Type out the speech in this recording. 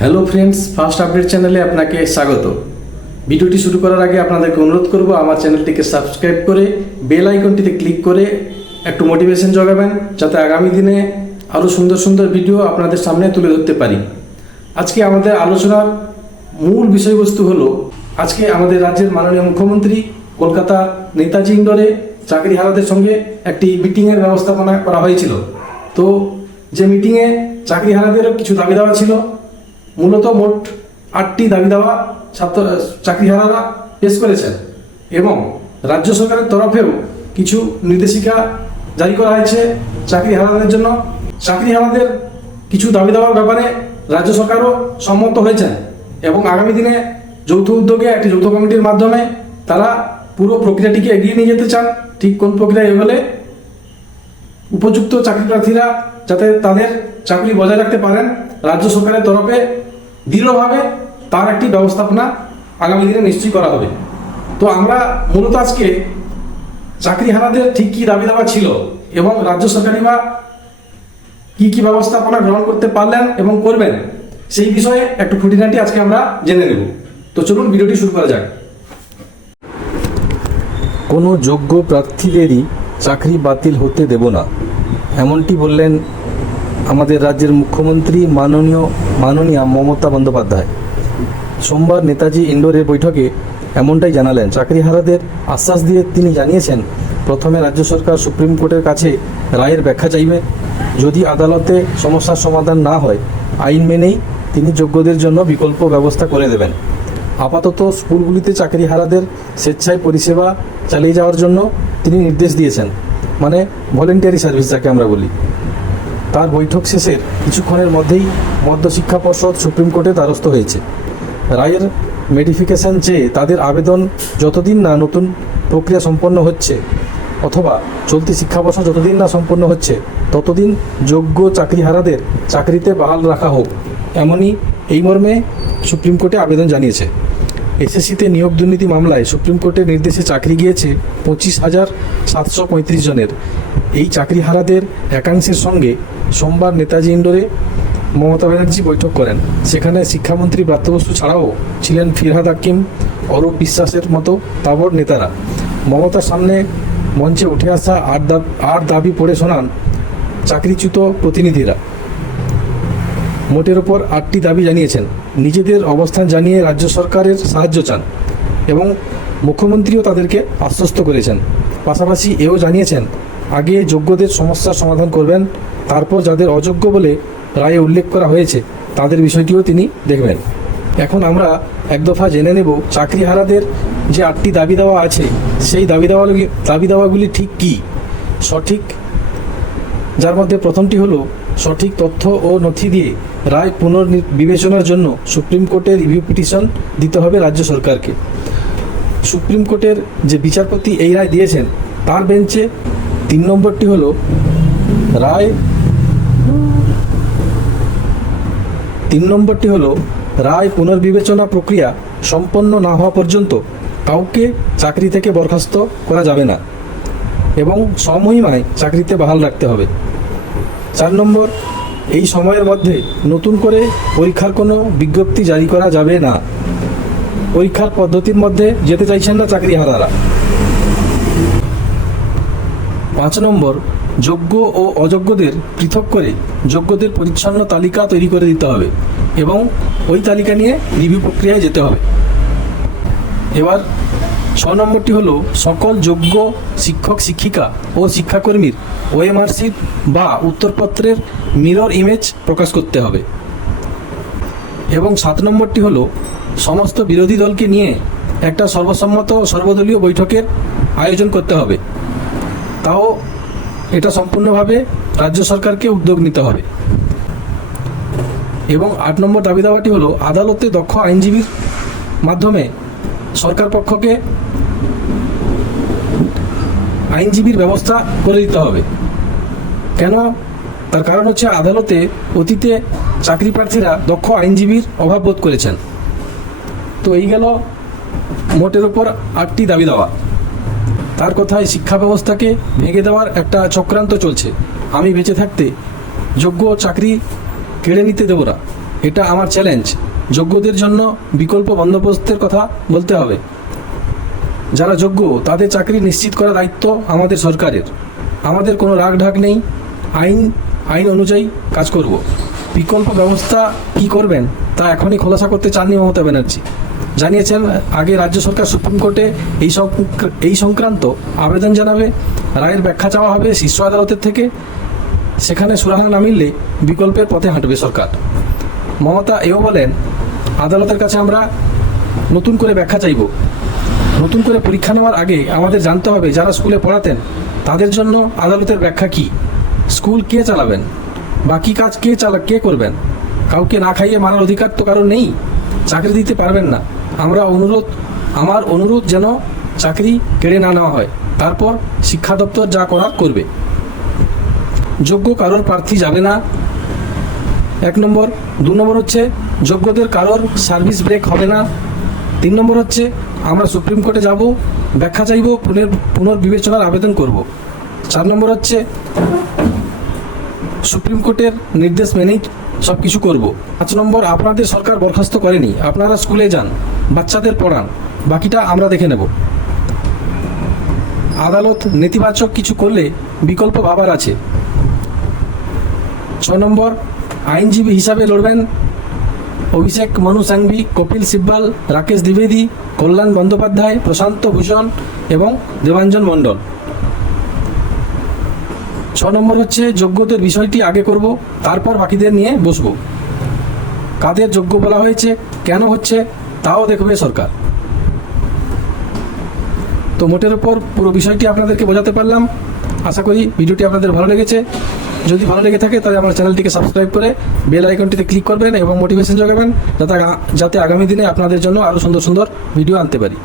Hello friends first update চ্যানেলে আপনাকে স্বাগত। ভিডিওটি শুরু করার আগে আপনাদেরকে অনুরোধ করব আমার চ্যানেলটিকে সাবস্ক্রাইব করে বেল আইকনটিতে ক্লিক করে একটু মোটিভেশন জোগাবেন, যাতে আগামী দিনে আরও সুন্দর সুন্দর ভিডিও আপনাদের সামনে তুলে ধরতে পারি। আজকে আমাদের আলোচনার মূল বিষয়বস্তু হলো, আজকে আমাদের রাজ্যের মাননীয় মুখ্যমন্ত্রী কলকাতা নেতাজি ইন্ডোরে চাকরিহারাদের সঙ্গে একটি মিটিংয়ের ব্যবস্থাপনা করা হয়েছিল। তো, যে মিটিংয়ে চাকরিহারাদেরও কিছু দাবি দেওয়া ছিল মূলত মোট আটটি দাবি দেওয়া ছাত্র চাকরিহারারা পেশ করেছেন এবং রাজ্য সরকারের তরফেও কিছু নির্দেশিকা জারি করা হয়েছে চাকরিহারাদের জন্য। চাকরিহারাদের কিছু দাবি দেওয়ার ব্যাপারে রাজ্য সরকারও সম্মত হয়েছেন এবং আগামী দিনে যৌথ উদ্যোগে একটি যৌথ কমিটির মাধ্যমে তারা পুরো প্রক্রিয়াটিকে এগিয়ে নিয়ে যেতে চান। ঠিক কোন প্রক্রিয়া এগোলে উপযুক্ত চাকরি প্রার্থীরা যাতে তাদের চাকরি বজায় রাখতে পারেন। রাজ্য সরকারের তরফে দৃঢ়ভাবে তার একটি ব্যবস্থাপনা আগামী দিনে নিশ্চয়ই করা হবে। তো আমরা মূলত আজকে চাকরি চাকরিহারাদের ঠিক কী দাবি দাবা ছিল এবং রাজ্য সরকারি বা কী কী ব্যবস্থাপনা গ্রহণ করতে পারলেন এবং করবেন সেই বিষয়ে একটু খুঁটিনাটি আজকে আমরা জেনে নেব। তো চলুন ভিডিওটি শুরু করা যাক। কোনো যোগ্য প্রার্থীদেরই চাকরি বাতিল হতে দেব না। এমনটি বললেন আমাদের রাজ্যের মুখ্যমন্ত্রী মাননীয় মাননীয়া মমতা বন্দ্যোপাধ্যায়। সোমবার নেতাজি ইন্ডোরের বৈঠকে এমনটাই জানালেন। চাকরিহারাদের আশ্বাস দিয়ে তিনি জানিয়েছেন, প্রথমে রাজ্য সরকার সুপ্রিম কোর্টের কাছে রায়ের ব্যাখ্যা চাইবে। যদি আদালতে সমস্যার সমাধান না হয়, আইন মেনেই তিনি যোগ্যদের জন্য বিকল্প ব্যবস্থা করে দেবেন। আপাতত স্কুলগুলিতে চাকরিহারাদের স্বেচ্ছায় পরিষেবা চালিয়ে যাওয়ার জন্য তিনি নির্দেশ দিয়েছেন। মানে ভলেন্টিয়ারি সার্ভিস যাকে আমরা বলি। তার বৈঠক শেষের কিছুক্ষণের মধ্যেই মধ্যশিক্ষা পর্ষদ সুপ্রিম কোর্টে দ্বারস্থ হয়েছে। রায়ের মেডিফিকেশন চেয়ে তাদের আবেদন যতদিন না নতুন প্রক্রিয়া সম্পন্ন হচ্ছে অথবা চলতি শিক্ষাবর্ষ যতদিন না সম্পন্ন হচ্ছে, ততদিন যোগ্য চাকরিহারাদের চাকরিতে বহাল রাখা হোক, এমনই এই মর্মে সুপ্রিম কোর্টে আবেদন জানিয়েছে। এসএসসিতে নিয়োগ দুর্নীতি মামলায় সুপ্রিম কোর্টের নির্দেশে চাকরি গিয়েছে পঁচিশ হাজার সাতশো পঁয়ত্রিশ জনের। এই চাকরিহারাদের একাংশের সঙ্গে সোমবার নেতাজি ইন্ডোরে মমতা ব্যানার্জি বৈঠক করেন। সেখানে শিক্ষামন্ত্রী বসু ছাড়াও ছিলেন ফিরহাদ হাকিম, অরূপ বিশ্বাসের মতো তাবড় নেতারা। মমতার সামনে মঞ্চে উঠে আসা আট দাবি পড়ে শোনান চাকরিচ্যুত প্রতিনিধিরা। মোটের ওপর আটটি দাবি জানিয়েছেন। নিজেদের অবস্থান জানিয়ে রাজ্য সরকারের সাহায্য চান এবং মুখ্যমন্ত্রীও তাদেরকে আশ্বস্ত করেছেন। পাশাপাশি এও জানিয়েছেন, আগে যোগ্যদের সমস্যার সমাধান করবেন, তারপর যাদের অযোগ্য বলে রায়ে উল্লেখ করা হয়েছে, তাদের বিষয়টিও তিনি দেখবেন। এখন আমরা এক দফা জেনে নেব চাকরিহারাদের যে আটটি দাবি দেওয়া আছে, সেই দাবি দেওয়াগুলি দাবি দেওয়াগুলি ঠিক কী? সঠিক? যার মধ্যে প্রথমটি হলো সঠিক তথ্য ও নথি দিয়ে রায় পুনর্বিবেচনার জন্য সুপ্রিম কোর্টে রিভিউ পিটিশন দিতে হবে রাজ্য সরকারকে। সুপ্রিম কোর্টের যে বিচারপতি এই রায় দিয়েছেন, তার বেঞ্চে তিন নম্বরটি হল রায় তিন নম্বরটি হল রায় পুনর্বিবেচনা প্রক্রিয়া সম্পন্ন না হওয়া পর্যন্ত কাউকে চাকরি থেকে বরখাস্ত করা যাবে না এবং সমহিমায় চাকরিতে বহাল রাখতে হবে। চার নম্বর, এই সময়ের মধ্যে নতুন করে পরীক্ষার কোনো বিজ্ঞপ্তি জারি করা যাবে না। পরীক্ষার পদ্ধতির মধ্যে যেতে চাইছেন না চাকরিহারারা। পাঁচ নম্বর, যোগ্য ও অযোগ্যদের পৃথক করে যোগ্যদের পরিচ্ছন্ন তালিকা তৈরি করে দিতে হবে এবং ওই তালিকা নিয়ে রিভিউ প্রক্রিয়ায় যেতে হবে। এবার ছ নম্বরটি হলো সকল যোগ্য শিক্ষক, শিক্ষিকা ও শিক্ষাকর্মীর ওএমআরসি বা উত্তরপত্রের মিরর ইমেজ প্রকাশ করতে হবে। এবং সাত নম্বরটি হলো সমস্ত বিরোধী দলকে নিয়ে একটা সর্বসম্মত সর্বদলীয় বৈঠকের আয়োজন করতে হবে। তাও এটা সম্পূর্ণভাবে রাজ্য সরকারকে উদ্যোগ নিতে হবে। এবং আট নম্বর দাবি দাওয়াটি হলো আদালতে দক্ষ আইনজীবীর মাধ্যমে সরকার পক্ষকে আইনজীবীর ব্যবস্থা করে দিতে হবে। কেন? তার কারণ হচ্ছে আদালতে অতীতে চাকরি প্রার্থীরা দক্ষ আইনজীবীর অভাব বোধ করেছেন। তো এই গেল মোটের ওপর আটটি দাবি দেওয়া। তার কথায় শিক্ষা ব্যবস্থাকে ভেঙে দেওয়ার একটা চক্রান্ত চলছে। আমি বেঁচে থাকতে যোগ্য চাকরি কেড়ে নিতে দেবো না। এটা আমার চ্যালেঞ্জ যোগ্যদের জন্য বিকল্প বন্দোবস্তের কথা বলতে হবে। যারা যোগ্য, তাদের চাকরি নিশ্চিত করা দায়িত্ব আমাদের সরকারের। আমাদের কোনো রাগ ঢাক নেই। আইন আইন অনুযায়ী কাজ করব। বিকল্প ব্যবস্থা কি করবেন তা এখনই খোলাসা করতে চাননি মমতা ব্যানার্জি। জানিয়েছেন, আগে রাজ্য সরকার সুপ্রিম কোর্টে এই এই সংক্রান্ত আবেদন জানাবে। রায়ের ব্যাখ্যা চাওয়া হবে শীর্ষ আদালতের থেকে। সেখানে সুরাহা না মিললে বিকল্পের পথে হাঁটবে সরকার। মমতা এও বলেন আদালতের কাছে আমরা নতুন করে ব্যাখ্যা চাইব। নতুন করে পরীক্ষা নেওয়ার আগে আমাদের জানতে হবে, যারা স্কুলে পড়াতেন, তাদের জন্য আদালতের ব্যাখ্যা কি? স্কুল কে চালাবেন? বাকি কাজ কে চালা কে করবেন? কাউকে না খাইয়ে মারার অধিকার তো কারণ নেই। চাকরি দিতে পারবেন না। আমরা অনুরোধ, আমার অনুরোধ যেন চাকরি কেড়ে না নেওয়া হয়। তারপর শিক্ষা দপ্তর যা করার করবে। যোগ্য কারোর প্রার্থী যাবে না এক নম্বর। দু নম্বর হচ্ছে, যোগ্যদের কারোর সার্ভিস ব্রেক হবে না। তিন নম্বর হচ্ছে, আমরা সুপ্রিম কোর্টে যাব, ব্যাখ্যা চাইব, পুনের, পুনর্বিবেচনার আবেদন করব। চার নম্বর হচ্ছে, সুপ্রিম কোর্টের নির্দেশ মেনেই সব কিছু করব। পাঁচ নম্বর, আপনাদের সরকার বরখাস্ত করেনি। আপনারা স্কুলে যান, বাচ্চাদের পড়ান, বাকিটা আমরা দেখে নেব। আদালত নেতিবাচক কিছু করলে বিকল্প ভাবার আছে। ছ নম্বর আইনজীবী হিসাবে লড়বেন। অভিষেক মনু সাংভি, কপিল সিব্বাল, রাকেশ দ্বিবেদী, কল্যাণ বন্দ্যোপাধ্যায়, প্রশান্ত ভূষণ এবং দেবাঞ্জন মণ্ডল। ছ নম্বর হচ্ছে যোগ্যদের বিষয়টি আগে করব, তারপর বাকিদের নিয়ে বসবো। কাদের যোগ্য বলা হয়েছে, কেন হচ্ছে, তাও দেখবে সরকার। তো মোটের উপর পুরো বিষয়টি আপনাদেরকে বোঝাতে পারলাম। আশা করি ভিডিওটি আপনাদের ভালো লেগেছে। যদি ভালো লেগে থাকে, তাহলে আমার চ্যানেলটিকে সাবস্ক্রাইব করে বেল আইকনটিতে ক্লিক করবেন এবং মোটিভেশন যোগাবেন যাতে যাতে আগামী দিনে আপনাদের জন্য আরও সুন্দর সুন্দর ভিডিও আনতে পারি।